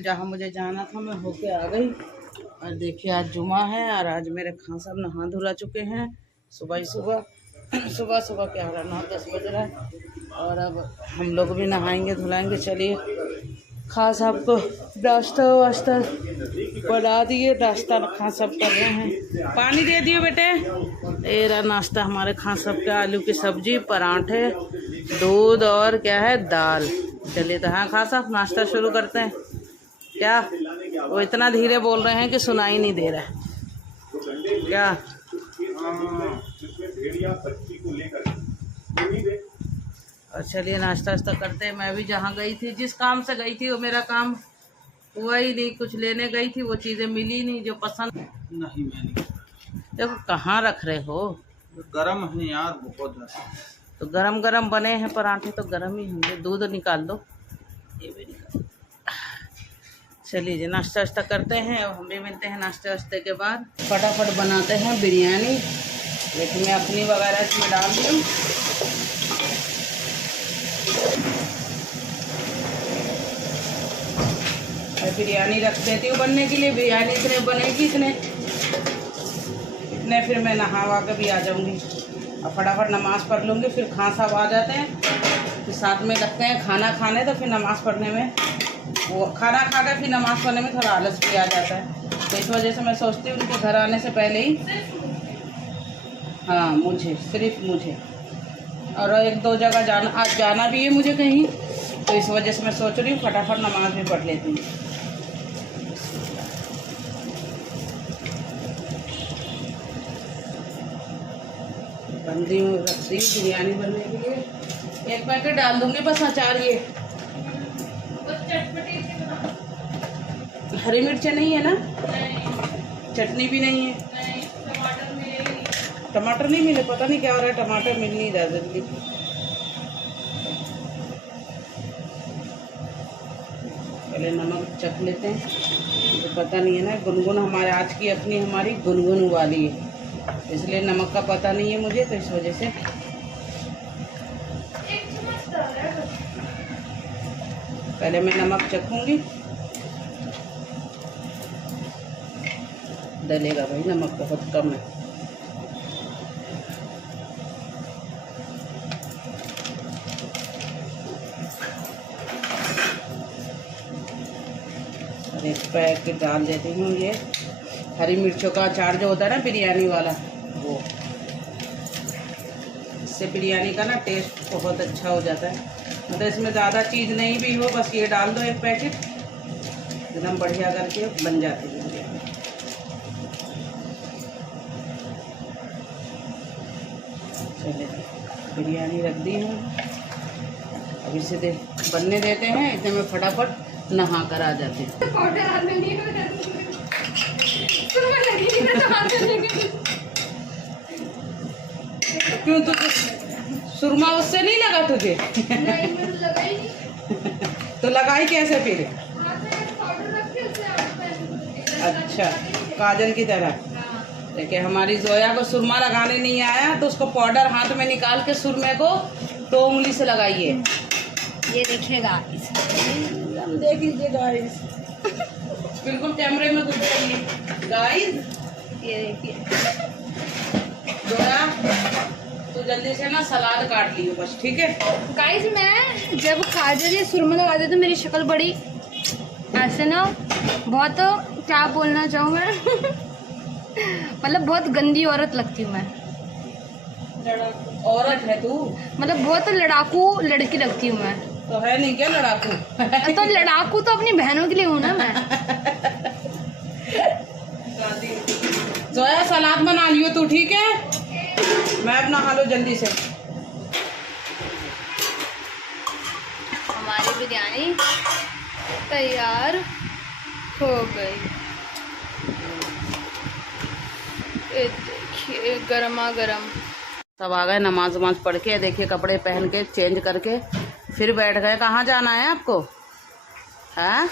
Final जहाँ मुझे जाना था मैं होके आ गई। और देखिए आज जुमा है और आज मेरे खां साहब नहा धुला चुके हैं सुबह ही सुबह सुबह क्या हो रहा है 9-10 बज रहा है। और अब हम लोग भी नहाएंगे धुलाएंगे। चलिए खां साहब को नाश्ता वाश्ता बना दिए, नाश्ता खां साहब कर रहे हैं। पानी दे दियो बेटे। ये रहा नाश्ता हमारे खां साहब का, आलू की सब्जी, पराठे, दूध और क्या है दाल। चलिए तो हाँ खां साहब नाश्ता शुरू करते हैं। क्या वो इतना धीरे बोल रहे हैं कि सुनाई नहीं दे रहा है क्या? और चलिए नाश्ता वाश्ता करते हैं। मैं भी जहाँ गई थी, जिस काम से गई थी वो मेरा काम हुआ ही नहीं। कुछ लेने गई थी, वो चीज़ें मिली नहीं जो पसंद नहीं। मैंने देखो कहाँ रख रहे हो? गरम है यार बहुत ज़्यादा। तो गरम गरम बने हैं पराठे तो गरम ही होंगे। दूध निकाल दो, ये भी निकाल। चलिए जी नाश्ता वाश्ता करते हैं और हम भी मिलते हैं नाश्ते वाश्ते के बाद। फटाफट बनाते हैं बिरयानी। लेकिन मैं अपनी वगैरह इसमें डाल दूँ। मैं बिरयानी रख देती हूँ बनने के लिए। बिरयानी इतने बनेगी इतने फिर मैं नहावा के भी आ जाऊँगी और फटाफट नमाज़ पढ़ लूँगी। फिर खां साहब आ जाते हैं फिर साथ में लगते हैं खाना खाने। तो फिर नमाज़ पढ़ने में वो खाना खा कर फिर नमाज़ पढ़ने में थोड़ा आलस भी आ जाता है। तो इस वजह से मैं सोचती हूँ उनके घर आने से पहले ही, हाँ मुझे सिर्फ मुझे और 1-2 जगह जाना, आज जाना भी है मुझे कहीं। तो इस वजह से मैं सोच रही हूँ फटाफट नमाज़ भी पढ़ लेती हूँ। बंदी रखती हूँ बिरयानी बनने के लिए। 1 पैकेट डाल दूँगी बस अचार। ये हरी मिर्चें नहीं है ना? नहीं। चटनी भी नहीं है? नहीं। टमाटर नहीं मिले, पता नहीं क्या हो रहा है, टमाटर मिल नहीं रहा जल्दी। पहले नमक चख लेते हैं। तो पता नहीं है ना, गुनगुन हमारे आज की अपनी हमारी गुनगुन वाली है, इसलिए नमक का पता नहीं है मुझे। तो इस वजह से पहले मैं नमक चखूंगी। डलेगा भाई, नमक बहुत कम है। और 1 पैकेट डाल देती हूँ ये हरी मिर्चों का अचार जो होता है ना बिरयानी वाला, वो इससे बिरयानी का ना टेस्ट बहुत अच्छा हो जाता है। मतलब इसमें ज़्यादा चीज़ नहीं भी हो, बस ये डाल दो 1 पैकेट, एकदम बढ़िया करके बन जाती है बिरयानी। चलिए बिरयानी रख दी हूँ, अब इसे बनने देते हैं। इतने में फटाफट नहा कर आ जाते हैं। क्यों तुझे सुरमा उससे नहीं लगा तुझे? नहीं, मुझे लगा ही नहीं। तो लगाई कैसे फिर? अच्छा काजल की तरह। देखिए हमारी जोया को सुरमा लगाने नहीं आया तो उसको पाउडर हाथ में निकाल के सुरमे को 2 उंगली से लगाइए। ये देखिए गाइस, देख लीजिए गाइस, बिल्कुल कैमरे में घुस रही है गाइस। ये देखिए जोया तो जल्दी से ना सलाद काट लियो बस, ठीक है गाइस। मैं जब काजल या सुरमा लगाते तो मेरी शक्ल बड़ी ऐसे ना बहुत, क्या बोलना चाहूँ मैं मतलब बहुत गंदी औरत लगती हूँ मैं। औरत है तू? मतलब बहुत लड़ाकू लड़की लगती हूँ मैं। तो है नहीं क्या लड़ाकू? तो लड़ाकू तो अपनी बहनों के लिए हूँ ना मैं। जोया सलाद बना लियो तू, ठीक है? मैं अब नहा लो जल्दी से। हमारी बिरयानी तैयार हो गई। ये देखिए गर्मा गर्म। सब आ गए नमाज वमाज पढ़ के, देखिए कपड़े पहन के चेंज करके फिर बैठ गए। कहाँ जाना है आपको? हैं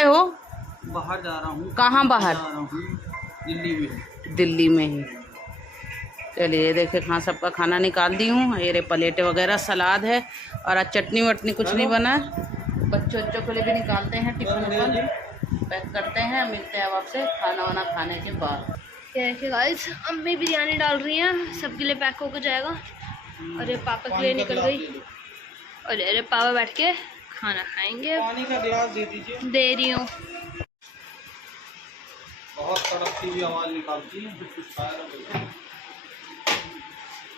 हो? बाहर जा रहा हूँ। कहाँ बाहर? जा रहा हूँ दिल्ली में। दिल्ली में ही। चलिए देखिए खां सबका खाना निकाल दी हूँ। ये रे प्लेटें वगैरह, सलाद है और आज चटनी वटनी कुछ नहीं बना है। बच्चों के लिए भी निकालते हैं, टिफिन पैक करते हैं। मिलते हैं अब आपसे खाना वाना खाने के बाद। ये देखिए गाइस, अम्मी बिरयानी डाल रही हैं, सबके लिए पैक होकर जाएगा। और ये पापा के लिए निकल गई और अरे पापा बैठ के खाना खाएंगे। पानी का गिलास दे दीजिए। दे रही हूँ। बहुत तड़कती हुई आवाज निकालती है, कुछ खाया ना।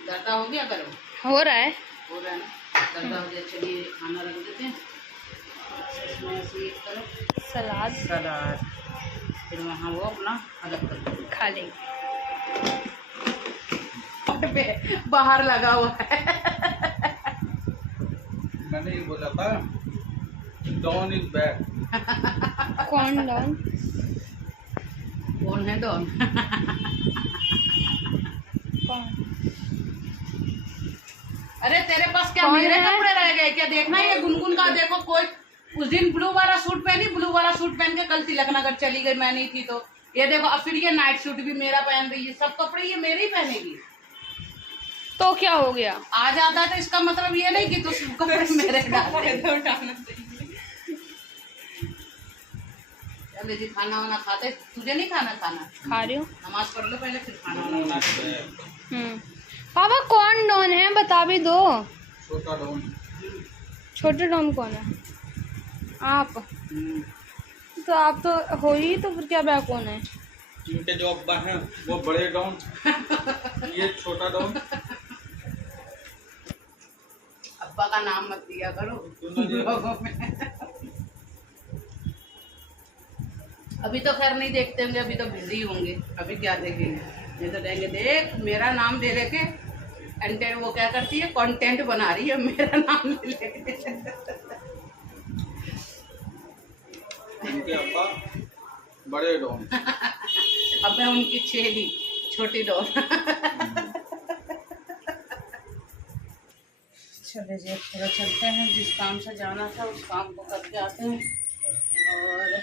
ज़्यादा हो गया गरम? हो रहा है ना, ज़्यादा हो गया। चलिए खाना रख देते हैं। इसमें ऐसे करो सलाद, फिर वहाँ वो अपना अलग कर खा लेंगे। बाहर लगा हुआ है। मैंने ये बोला था डॉन इज बैड। कौन डॉन? कौन है डॉन? कौन? अरे तेरे पास क्या कौन मेरे है? कपड़े रह गए क्या? देखना ये गुनगुन का देखो। कोई उस दिन ब्लू वाला सूट पहनी, ब्लू वाला सूट पहन के कल तिलक नगर चली गई, मैं नहीं थी तो। ये देखो अब फिर ये नाइट सूट भी मेरा पहन रही है। सब कपड़े ये मेरे ही पहनेगी। तो क्या हो गया? आ जाता तो इसका मतलब ये नहीं कि तू सब कपड़े मेरे डाल। चले जी खाना वाना खाते। तुझे नहीं खाना? खा रही हूँ। नमाज पढ़ लो पहले, फिर खाना वाना खाते। पापा कौन डॉन है, बता भी दो। छोटा डॉन। छोटे डॉन कौन है? आप। तो आप तो हो ही, तो फिर क्या बड़ा कौन है? इनके जो अब्बा हैं वो बड़े डॉन, ये छोटा डॉन। अब्बा का नाम मत दिया करो लोगों में। अभी तो खैर नहीं देखते होंगे, अभी तो बिजी होंगे। अभी क्या देखेंगे? ये तो देंगे देख मेरा नाम दे लेके कंटेंट, वो क्या करती है कंटेंट बना रही है मेरा नाम ले लेके। इनके अब्बा बड़े डॉन। अब मैं उनकी छेली छोटी डॉन। चले जी थोड़ा चलते हैं, जिस काम से जाना था उस काम को करके आते हैं। और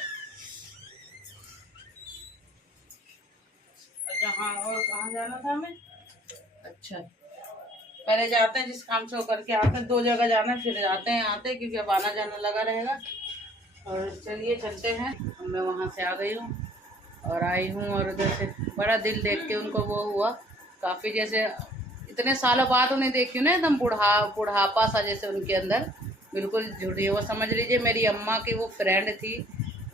जहाँ और कहाँ जाना था हमें? अच्छा पहले जाते हैं जिस काम से वो करके आते हैं। 2 जगह जाना है, फिर जाते हैं आते हैं, क्योंकि अब आना जाना लगा रहेगा। और चलिए चलते हैं। मैं वहाँ से आ गई हूँ और आई हूँ, और उधर से बड़ा दिल देख के उनको वो हुआ काफ़ी, जैसे इतने सालों बाद उन्हें देखी हूँ ना, एकदम बुढ़ापा सा जैसे उनके अंदर बिल्कुल जुड़ी है। वो समझ लीजिए मेरी अम्मा की वो फ्रेंड थी,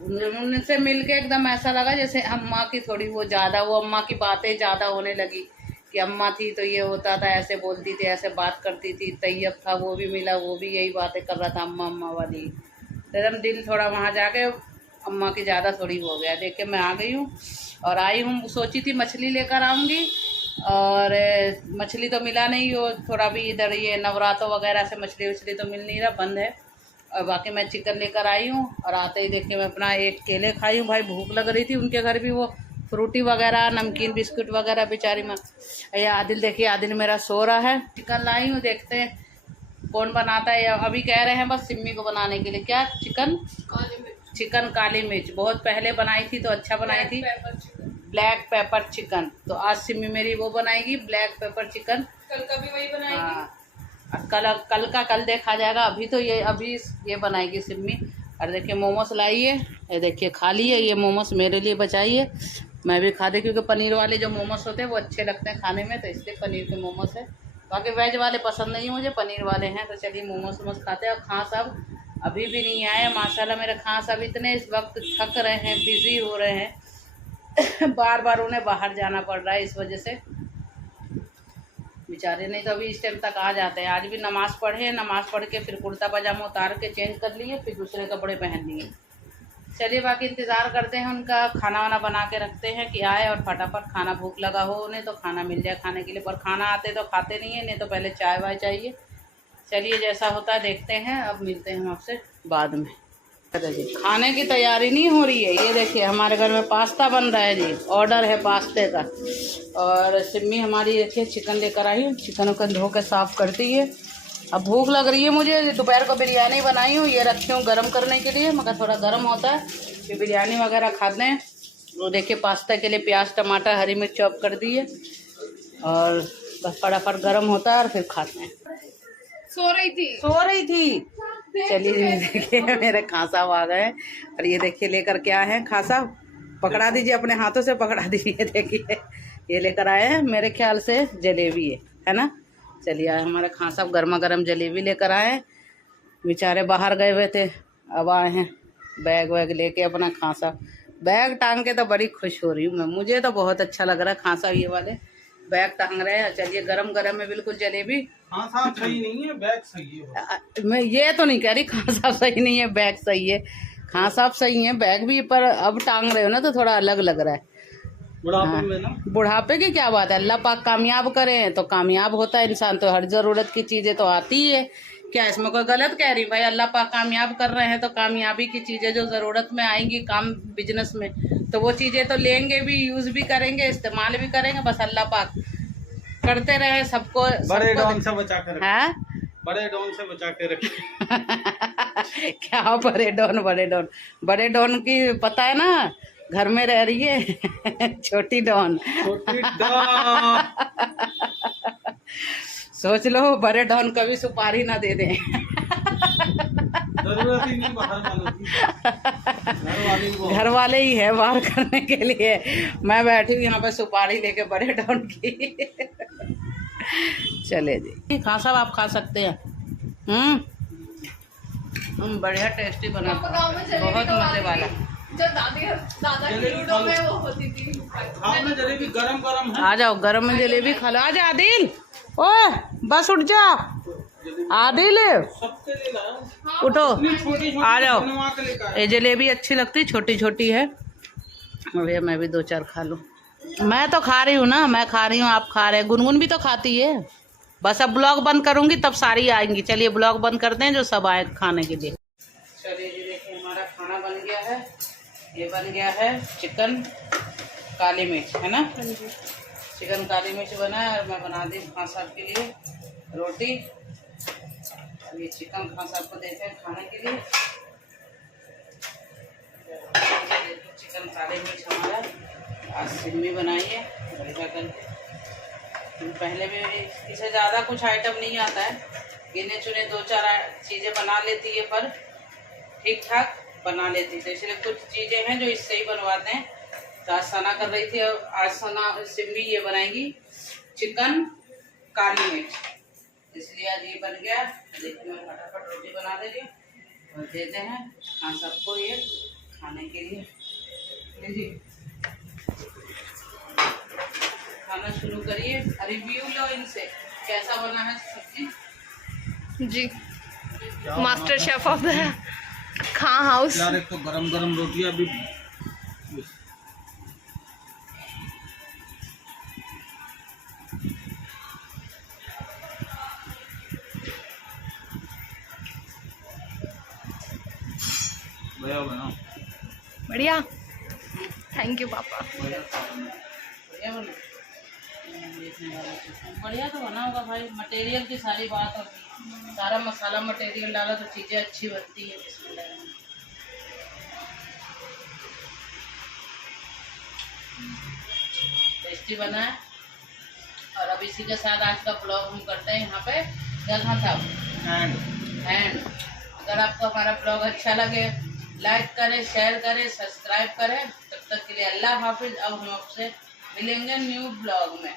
उनसे मिलके एकदम ऐसा लगा जैसे अम्मा की थोड़ी वो ज़्यादा, वो अम्मा की बातें ज़्यादा होने लगी कि अम्मा थी तो ये होता था, ऐसे बोलती थी, ऐसे बात करती थी। तैयब था वो भी मिला, वो भी यही बातें कर रहा था अम्मा अम्मा वाली। तो एकदम दिल थोड़ा वहाँ जाके अम्मा की ज़्यादा थोड़ी हो गया। देख के मैं आ गई हूँ और आई हूँ। सोची थी मछली लेकर आऊँगी और मछली तो मिला नहीं। वो थोड़ा भी इधर ये नवरात्र वगैरह से मछली वछली तो मिल नहीं रहा, बंद है। और बाकी मैं चिकन लेकर आई हूँ और आते ही देखिए मैं अपना एक केले खाई हूँ। भाई भूख लग रही थी। उनके घर भी वो फ्रूटी वगैरह नमकीन बिस्कुट वगैरह बेचारी मत। ये आदिल देखिए, आदिल मेरा सो रहा है। चिकन लाई हूँ, देखते हैं कौन बनाता है। अभी कह रहे हैं बस सिम्मी को बनाने के लिए। क्या? चिकन काली मिर्च बहुत पहले बनाई थी तो अच्छा बनाई थी, ब्लैक पेपर चिकन। तो आज सिम्मी मेरी वो बनाएगी ब्लैक पेपर चिकन। कल का भी वही बनाएगी। हाँ कल का कल देखा जाएगा। अभी तो ये बनाएगी सिम्मी। और देखिए मोमोस लाई है, ये देखिए खा लिए। ये मोमोस मेरे लिए बचाइए, मैं भी खा दे, क्योंकि पनीर वाले जो मोमोस होते हैं वो अच्छे लगते हैं खाने में, तो इसलिए पनीर के मोमोस है। बाकी वेज वाले पसंद नहीं मुझे, पनीर वाले हैं। तो चलिए मोमोस वोमोस खाते हैं। और खांस अब अभी भी नहीं आए माशाल्लाह। मेरे खांस अब इतने इस वक्त थक रहे हैं, बिज़ी हो रहे हैं। बार बार उन्हें बाहर जाना पड़ रहा है इस वजह से बेचारे, नहीं तो अभी इस टाइम तक आ जाते हैं। आज भी नमाज़ पढ़े, नमाज़ पढ़ के फिर कुर्ता पजामा उतार के चेंज कर लिए, फिर दूसरे कपड़े पहन लिए। चलिए बाकी इंतज़ार करते हैं उनका, खाना वाना बना के रखते हैं कि आए और फटाफट खाना, भूख लगा हो उन्हें तो खाना मिल जाए खाने के लिए। पर खाना आते तो खाते नहीं है, नहीं तो पहले चाय वाय चाहिए। चलिए जैसा होता है देखते हैं। अब मिलते हैं हम आपसे बाद में। खाने की तैयारी नहीं हो रही है। ये देखिए हमारे घर में पास्ता बन रहा है जी, ऑर्डर है पास्ते का। और सिम्मी हमारी देखिए चिकन लेकर आई हूँ, चिकन को धो के साफ़ करती है। अब भूख लग रही है मुझे, दोपहर को बिरयानी बनाई हूँ, ये रखी हूँ गर्म करने के लिए, मगर थोड़ा गर्म होता है फिर बिरयानी वगैरह खाते हैं। वो देखिए पास्ता के लिए प्याज टमाटर हरी मिर्च चॉप कर दी है और बस फटाफट गर्म होता है और फिर खाते हैं। सो रही थी। चलिए ये देखिए मेरे खां साहब आ गए और ये देखिए लेकर के आए हैं। खां साहब पकड़ा दीजिए, अपने हाथों से पकड़ा दीजिए। देखिए ये लेकर आए हैं, मेरे ख्याल से जलेबी है ना। चलिए हमारे खां साहब गर्मा गर्म जलेबी लेकर आए हैं। बेचारे बाहर गए हुए थे, अब आए हैं बैग वैग लेके अपना। खां साहब बैग टांग के तो बड़ी खुश हो रही हूँ मैं, मुझे तो बहुत अच्छा लग रहा है। खां साहब ये वाले बैग टांग रहे हैं। चलिए गरम गरम में बिल्कुल जलेबी। खां साहब सही नहीं है, बैग सही है। मैं ये तो नहीं कह रही खां साहब सही नहीं है, बैग सही है। खां साहब सही है, बैग भी, पर अब टांग रहे हो ना तो थोड़ा अलग लग रहा है। बुढ़ापे में ना, बुढ़ापे की क्या बात है, अल्लाह पाक कामयाब करें तो कामयाब होता है इंसान। तो हर ज़रूरत की चीज़ें तो आती ही है, क्या इसमें कोई गलत कह रही भाई। अल्लाह पाक कामयाब कर रहे हैं तो कामयाबी की चीज़ें जो ज़रूरत में आएंगी काम बिजनेस में, तो वो चीज़ें तो लेंगे भी, यूज़ भी करेंगे, इस्तेमाल भी करेंगे। बस अल्लाह पाक करते रहे सबको। बड़े डॉन से बचा के रखें। हैं बड़े डॉन से बचा के रखें। क्या बड़े डॉन, बड़े डॉन, बड़े डॉन की पता है ना, घर में रह रही है छोटी डॉन। छोटी डॉन सोच लो बड़े डॉन कभी सुपारी ना दे दें। जरूरत ही नहीं बाहर वालों की, घर वाले ही है बाहर करने के लिए। मैं बैठी हूँ यहाँ पे सुपारी लेके बड़े डॉन की। चले जी खां साहब आप खा सकते हैं। बढ़िया टेस्टी बना, बहुत मजे वाला। जो दादा की लूडो में वो होती थी। खाओ ना जलेबी, गरम गरम है। आ जाओ गरम में जलेबी खा लो। आ जा आदिल, ओए बस उठ जा आदिल, सबके लिए लाया। उठो छोटी छोटी आ जाओ। बनवा के लेकर आया। ये जलेबी अच्छी लगती, छोटी छोटी है। भैया मैं भी 2-4 खा लूँ। मैं तो खा रही हूँ ना, मैं खा रही हूँ, आप खा रहे हैं, गुनगुन भी तो खाती है। बस अब ब्लॉग बंद करूँगी तब सारी आएंगी। चलिए ब्लॉग बंद करते हैं जो सब आए खाने के लिए। चलिए जी देखिए हमारा खाना बन गया है। ये बन गया है चिकन काली मिर्च, है ना। चिकन काली मिर्च बना है और मैं बना दी खां साहब के लिए रोटी। अब ये चिकन खां साहब को देते हैं खाने के लिए। चिकन काली मिर्च हमारा आज सिम्मी बनाई है बढ़िया करके। पहले भी इसे ज़्यादा कुछ आइटम नहीं आता है, गिने चुने 2-4 चीज़ें बना लेती है, पर ठीक ठाक बना लेती। तो इसलिए कुछ चीज़ें हैं जो इससे ही बनवाते हैं। तो आज सना कर रही थी, और आज सना सिम्मी ये बनाएगी चिकन काली मिर्च, इसलिए आज ये बन गया। देखिए मैं फटाफट रोटी बना दे रही हूँ और देते हैं हाँ सबको ये खाने के लिए। लीजिए खाना शुरू करिए, रिव्यू लो इनसे कैसा बना है सब्जी। जी master chef of the Khan house. यार एक तो गरम गरम रोटियां भी। बढ़िया बना, बढ़िया, थैंक यू पापा। बढ़िया बना, बढ़िया तो बना होगा भाई। मटेरियल की सारी बात होती है, सारा मसाला मटेरियल डाला तो चीज़ें अच्छी बनती है। टेस्टी बना है। और अब इसी के साथ आज का ब्लॉग हम करते हैं यहाँ पे। जगह साहब एंड अगर आपको हमारा ब्लॉग अच्छा लगे लाइक करें, शेयर करें, सब्सक्राइब करें। तब तक के लिए अल्लाह हाफिज। अब हम आपसे मिलेंगे न्यू ब्लॉग में।